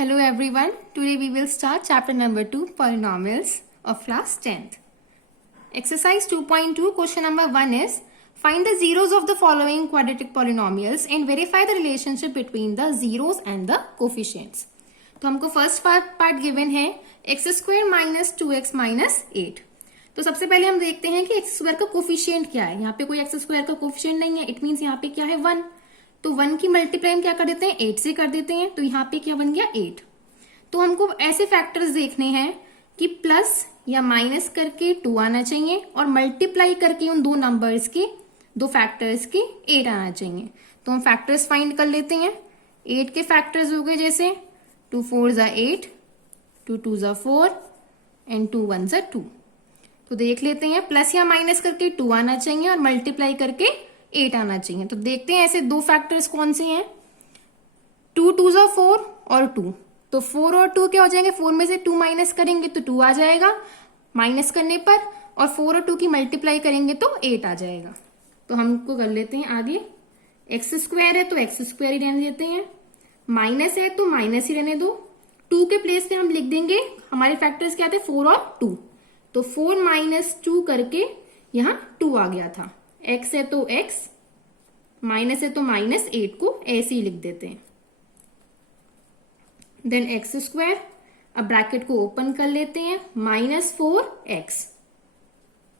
Hello everyone. Today we will start chapter number 2, polynomials of class 10th. Exercise 2.2 question number 1 is find the zeros of the following quadratic polynomials and verify the relationship between the zeros and the coefficients. तो हमको first part given है x square minus 2x minus 8. तो सबसे पहले हम देखते हैं कि एक्स स्क्वायर का कोफिशिएंट क्या है. यहाँ पे कोई एक्स स्क्वायर का कोफिशिएंट नहीं है. इट मीन्स यहाँ पे क्या है 1. तो 1 की मल्टीप्लाई हम क्या कर देते हैं 8 से कर देते हैं. तो यहाँ पे क्या बन गया 8. तो हमको ऐसे फैक्टर्स देखने हैं कि प्लस या माइनस करके 2 आना चाहिए और मल्टीप्लाई करके उन दो नंबर्स के दो फैक्टर्स के 8 आना चाहिए. तो हम फैक्टर्स फाइंड कर लेते हैं. 8 के फैक्टर्स हो गए जैसे 2 4 जा 8, 2 2 जा 4 एंड 2 1 जा 2. तो देख लेते हैं प्लस या माइनस करके 2 आना चाहिए और मल्टीप्लाई करके 8 आना चाहिए. तो देखते हैं ऐसे दो फैक्टर्स कौन से हैं. 2 2 जा 4 और 2. तो 4 और 2 क्या हो जाएंगे. 4 में से 2 माइनस करेंगे तो 2 आ जाएगा माइनस करने पर, और 4 और 2 की मल्टीप्लाई करेंगे तो 8 आ जाएगा. तो हमको कर लेते हैं आगे. एक्स स्क्वायर है तो एक्स स्क्वायर ही रहने देते हैं. माइनस है तो माइनस ही रहने दो. 2 के प्लेस पे हम लिख देंगे हमारे फैक्टर्स क्या थे 4 और 2. तो 4 माइनस 2 करके यहां 2 आ गया था. एक्स है तो एक्स, माइनस है तो माइनस 8 को ऐसे ही लिख देते हैं. Then X square. अब ब्रैकेट को ओपन कर लेते हैं. Minus 4x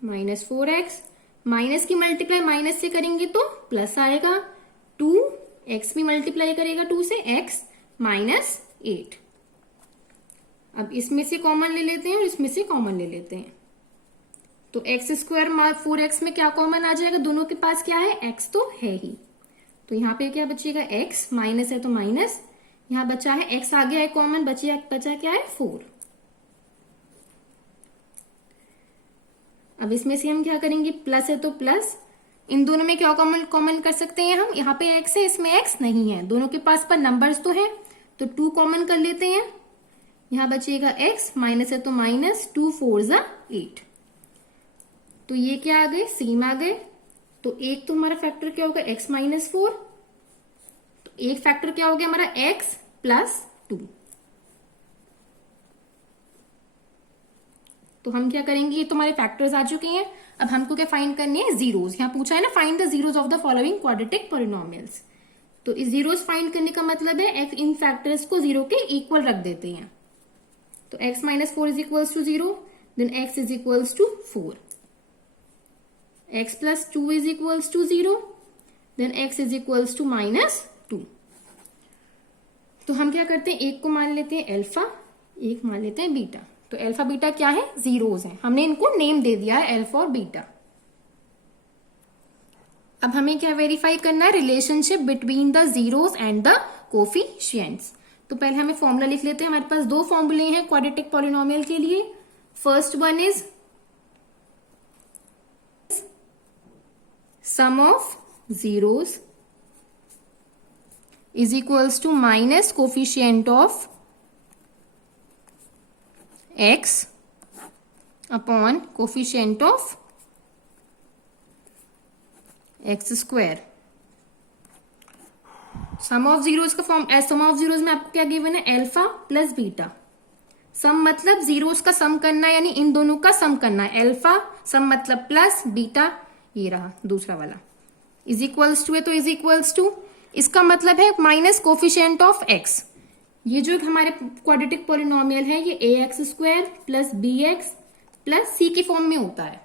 minus 4x. Minus की मल्टीप्लाई माइनस से करेंगे तो प्लस आएगा. 2x भी मल्टीप्लाई करेगा 2 से x माइनस 8. अब इसमें से कॉमन ले लेते हैं और इसमें से कॉमन ले लेते हैं. तो एक्स स्क्वायर 4x में क्या कॉमन आ जाएगा. दोनों के पास क्या है x तो है ही. तो यहाँ पे क्या बचेगा x. माइनस है तो माइनस. यहां बचा है x आ गया है कॉमन. बचा क्या है 4. अब इसमें से हम क्या करेंगे प्लस है तो प्लस. इन दोनों में क्या कॉमन कर सकते हैं हम. यहाँ पे x है इसमें x नहीं है. दोनों के पास पर नंबर्स तो है तो 2 कॉमन कर लेते हैं. यहां बचेगा x. माइनस है तो माइनस. 2 4 जा 8. तो ये क्या आ गए सेम आ गए. तो एक तो हमारा फैक्टर क्या होगा x माइनस 4. तो एक फैक्टर क्या हो गया हमारा x प्लस 2. तो हम क्या करेंगे ये तो हमारे फैक्टर्स आ चुके हैं. अब हमको क्या फाइंड करनी है जीरोस. यहां पूछा है ना find the zeros of the following quadratic polynomials. तो इस जीरोस फाइंड करने का मतलब है इन फैक्टर्स को जीरो के इक्वल रख देते हैं. तो x minus 4 is equals to 0. Then x is equals to 4. x plus 2 is equals to 0. Then x is equals to minus 2. तो हम क्या करते हैं एक को मान लेते हैं अल्फा, एक मान लेते हैं बीटा. तो अल्फा बीटा क्या है जीरोस हैं. हमने इनको नेम दे दिया है अल्फा और बीटा. अब हमें क्या वेरीफाई करना है relationship between the zeros and the coefficients. तो पहले हमें फॉर्मूला लिख लेते हैं. हमारे पास दो फॉर्मूले हैं क्वाड्रेटिक पॉलिनोमियल के लिए. First one is sum of zeros is equals to minus coefficient of x upon coefficient of x square. Sum of zeros का फॉर्म सम ऑफ जीरोस में आपको क्या गिवन है अल्फा प्लस बीटा. सम मतलब zeros का सम करना है यानी इन दोनों का सम करना है. अल्फा सम मतलब प्लस, बीटा ये रहा दूसरा वाला. इज इक्वल्स टू है तो इज इक्वल्स टू इसका मतलब है माइनस कोफिशिएंट ऑफ x. ये जो हमारे क्वाड्रेटिक पॉलिनोमियल है ये ax square plus bx plus c की फॉर्म में होता है.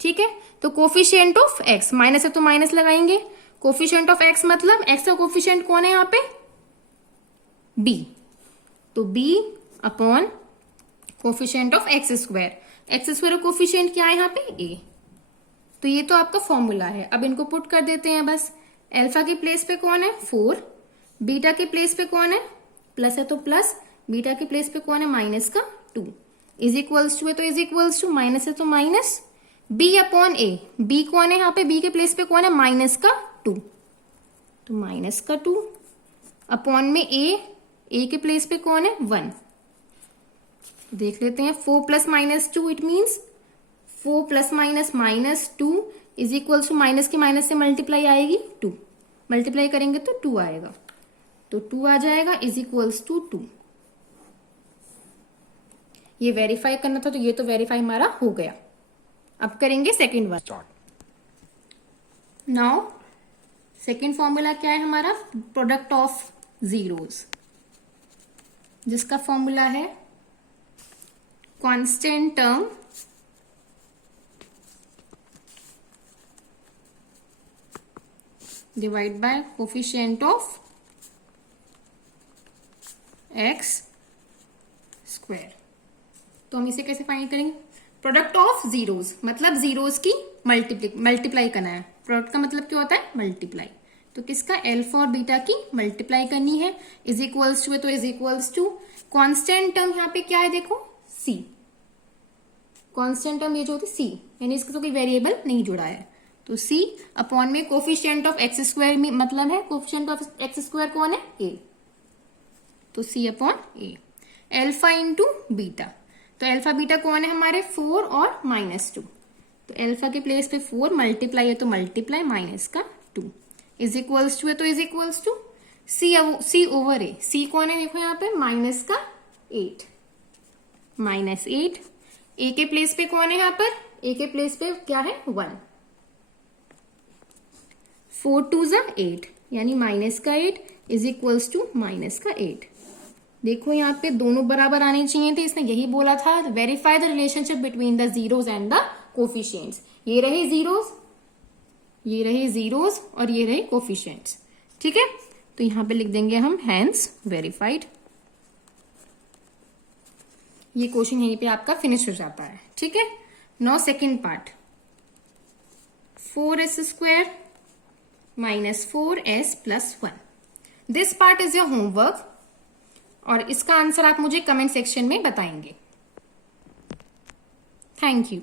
ठीक है. तो कोफिशिएंट ऑफ x माइनस है तो माइनस लगाएंगे. कोफिशिएंट ऑफ x मतलब x का कोफिशिएंट कौन है यहाँ पे b. तो b upon coefficient of x square. X square का कोफिशिएंट क्या है यहाँ पे a. तो ये तो आपका फॉर्मूला है. अब इनको पुट कर देते हैं बस. अल्फा के प्लेस पे कौन है 4. बीटा के प्लेस पे कौन है प्लस है तो प्लस. बीटा के प्लेस पे कौन है माइनस का 2. इज इक्वल्स टू है तो इज इक्वल्स टू माइनस है तो माइनस. बी अपॉन ए. बी कौन है यहाँ पे बी के प्लेस पे कौन है माइनस का 2. तो माइनस का 2 अपॉन में ए. ए के प्लेस पे कौन है 1. देख लेते हैं 4 plus minus 2 it means 4 plus minus minus 2 is equals to minus की माइनस से मल्टीप्लाई आएगी 2. मल्टीप्लाई करेंगे तो 2 आएगा. तो 2 आ जाएगा इज इक्वल्स टू 2. ये वेरीफाई करना था, तो ये तो वेरीफाई हमारा हो गया। अब करेंगे second one. Now second formula क्या है हमारा, प्रोडक्ट ऑफ जीरोस, जिसका फॉर्मूला है constant term divide by coefficient of x square. तो हम इसे कैसे फाइंड करेंगे, प्रोडक्ट ऑफ जीरोस मतलब जीरोस की मल्टीप्लाई करना है। प्रोडक्ट का मतलब क्या होता है, मल्टीप्लाई। तो किसका, अल्फा और बीटा की मल्टीप्लाई करनी है, इज इक्वल्स टू है, तो is equals to constant term यहाँ पे क्या है, देखो सी, कांस्टेंट टर्म ये जो होती है सी, यानी इसका तो कोई वेरिएबल नहीं जुड़ा है, तो सी अपॉन में कोफिशिएंट ऑफ एक्स स्क्वायर में मतलब है, कोफिशिएंट ऑफ एक्स स्क्वायर कौन है, ए, तो सी अपॉन ए। अल्फा इंटू बीटा, तो अल्फा बीटा कौन है हमारे, 4 और -2, तो अल्फा के प्लेस पे 4 मल्टीप्लाई है तो मल्टीप्लाई माइनस का 2 इज इक्वल्स टू है, तो is equals to C over A, C कौन है देखो यहाँ पे माइनस का 8, -8, ए के प्लेस पे कौन है यहाँ पर, ए के प्लेस पे क्या है 1, 4 2 8 यानी माइनस का 8 इज इक्वल्स टू माइनस का 8। देखो यहाँ पे दोनों बराबर आने चाहिए थे, इसने यही बोला था, verify the relationship between the zeros and the coefficients. ये रहे जीरोस, ये रहे जीरोस और ये रहे कोफिशिएंट्स, ठीक है। तो यहां पे लिख देंगे हम हैंस वेरीफाइड। ये क्वेश्चन यहीं पे आपका फिनिश हो जाता है, ठीक है। Now second part, 4s square -4s + 1, this part is your homework और इसका आंसर आप मुझे कमेंट सेक्शन में बताएंगे। Thank you.